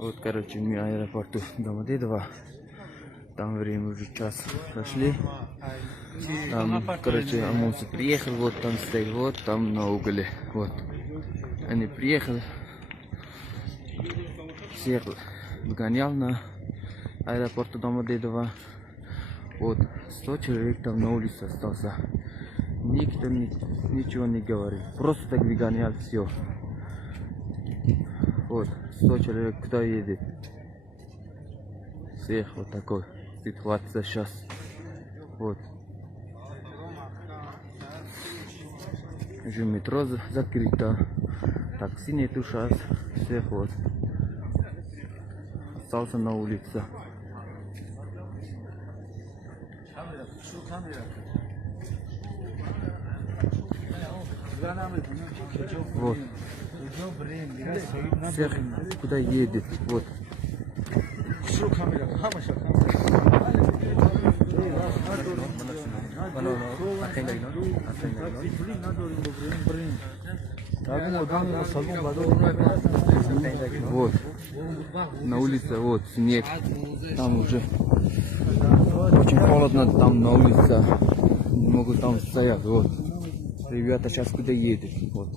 Вот, короче, мы в аэропорту Домодедово. Там время уже час прошли. Там, короче, Амуса приехал, вот там стоит, вот там на угле. Вот. Они приехали. Всех выгонял на аэропорту Домодедово. Вот, 100 человек там на улице остался. Никто ничего не говорит. Просто так выгонял все. Вот, 100 человек куда едет. Всех вот такой ситуация сейчас. Вот. Уже метро закрыто. Такси нету сейчас. Всех вот. Остался на улице. Вот. Всех куда едет. Вот. Вот. На улице вот снег. Там уже очень холодно, там на улице. Не могут там стоять. Вот. Ребята сейчас куда едут. Вот.